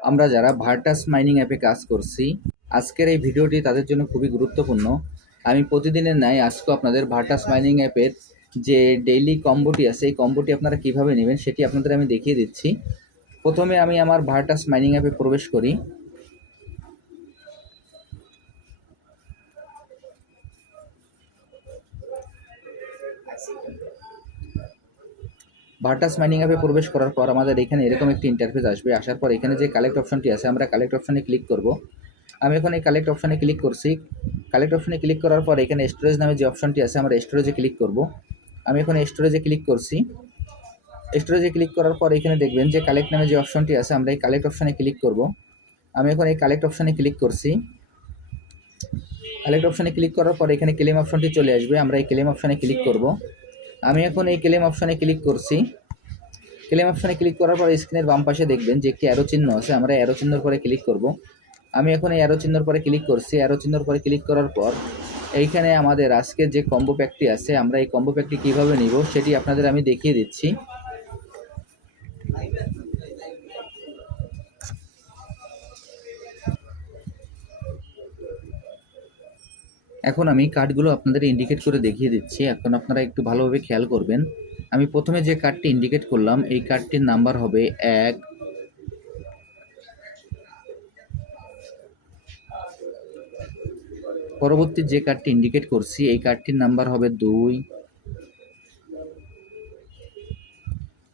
আমরা যারা Virtus mining অ্যাপে কাজ করছি, আজকের এই ভিডিওটি তাদের জন্য খুবই গুরুত্বপূর্ণ। আমি প্রতিদিনের ন্যায় আজকে আপনাদের ভার্টাস মাইনিং অ্যাপের যে ডেইলি কম্বোটি আছে, এই কম্বোটি আপনারা কীভাবে নেবেন সেটি আপনাদের আমি দেখিয়ে দিচ্ছি। প্রথমে আমি আমার ভার্টাস মাইনিং অ্যাপে প্রবেশ করি। ভার্টাস মাইনিং অ্যাপে প্রবেশ করার পর আমাদের এখানে এরকম একটি ইন্টারফেস আসবে আসার পর এখানে যে কালেক্ট অপশনটি আছে আমরা কালেক্ট অপশনে ক্লিক করব আমি এখন এই কালেক্ট অপশনে ক্লিক করছি কালেক্ট অপশনে ক্লিক করার পর এখানে স্টোরেজ নামে যে অপশনটি আছে আমরা স্টোরেজে ক্লিক করব আমি এখন স্টোরেজে ক্লিক করছি স্টোরেজে ক্লিক করার পর এখানে দেখবেন যে কালেক্ট নামে যে অপশনটি আছে আমরা এই কালেক্ট অপশনে ক্লিক করব আমি এখন এই কালেক্ট অপশনে ক্লিক করছি কালেক্ট অপশনে ক্লিক করার পর এখানে ক্লেম অপশনটি চলে আসবে আমরা এই ক্লেম অপশনে ক্লিক করব আমি এখন এই ক্লেম অপশানে ক্লিক করছি। ক্লেম অপশানে ক্লিক করার পর স্ক্রিনের বাম পাশে দেখবেন যে একটি অ্যারো চিহ্ন আছে, আমরা অ্যারো চিহ্নর পরে ক্লিক করব। আমি এখন এই অ্যারো চিহ্নর পরে ক্লিক করছি। অ্যারো চিহ্নর পরে ক্লিক করার পর এইখানে আমাদের আজকে যে কম্বো প্যাকটি আছে, আমরা এই কম্বো প্যাকটি কীভাবে নিব সেটি আপনাদের আমি দেখিয়ে দিচ্ছি। এখন আমি কার্ডগুলো আপনাদের ইন্ডিকেট করে দেখিয়ে দিচ্ছি। এখন আপনারা একটু ভালোভাবে খেয়াল করবেন। আমি প্রথমে যে কার্ডটি ইন্ডিকেট করলাম, এই কার্ডটির নাম্বার হবে এক পরবর্তী যে কার্ডটি ইন্ডিকেট করছি, এই কার্ডটির নাম্বার হবে দুই।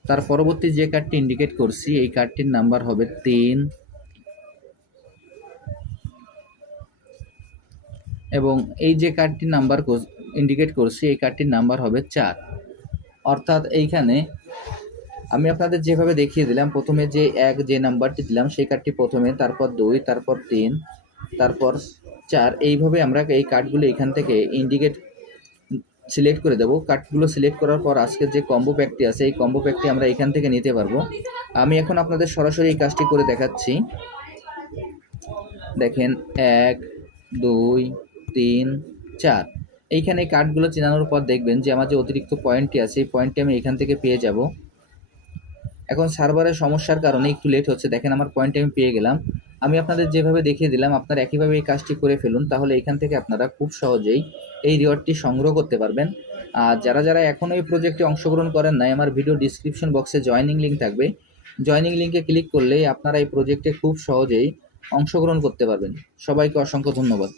তার পরবর্তী যে কার্ডটি ইন্ডিকেট করছি, এই কার্ডটির নাম্বার হবে তিন। এবং এই যে কার্ডটির নাম্বার ইন্ডিকেট করছি, এই কার্ডটির নাম্বার হবে চার। অর্থাৎ এইখানে আমি আপনাদের যেভাবে দেখিয়ে দিলাম, প্রথমে যে এক যে নাম্বারটি দিলাম, সেই কার্ডটি প্রথমে, তারপর দুই, তারপর তিন, তারপর চার, এইভাবে আমরা এই কার্ডগুলো এখান থেকে ইন্ডিকেট সিলেক্ট করে দেবো। কার্ডগুলো সিলেক্ট করার পর আজকের যে কম্বো প্যাকটি আছে, এই কম্বো প্যাকটি আমরা এখান থেকে নিতে পারব। আমি এখন আপনাদের সরাসরি এই কাজটি করে দেখাচ্ছি। দেখেন, এক, দুই তিন, চার। এইখানে এই কার্ডগুলো চেনানোর পর দেখবেন যে আমার যে অতিরিক্ত পয়েন্টটি আছে, এই পয়েন্টটি আমি এখান থেকে পেয়ে যাব। এখন সার্ভারের সমস্যার কারণে একটু লেট হচ্ছে। দেখেন আমার পয়েন্টটি আমি পেয়ে গেলাম। আমি আপনাদের যেভাবে দেখিয়ে দিলাম, আপনারা একইভাবে এই কাজটি করে ফেলুন, তাহলে এখান থেকে আপনারা খুব সহজেই এই রিওয়ার্ডটি সংগ্রহ করতে পারবেন। আর যারা যারা এখনও এই প্রজেক্টে অংশগ্রহণ করেন নাই, আমার ভিডিও ডিসক্রিপশন বক্সে জয়নিং লিঙ্ক থাকবে। জয়নিং লিঙ্কে ক্লিক করলেই আপনারা এই প্রজেক্টে খুব সহজেই অংশগ্রহণ করতে পারবেন। সবাইকে অসংখ্য ধন্যবাদ।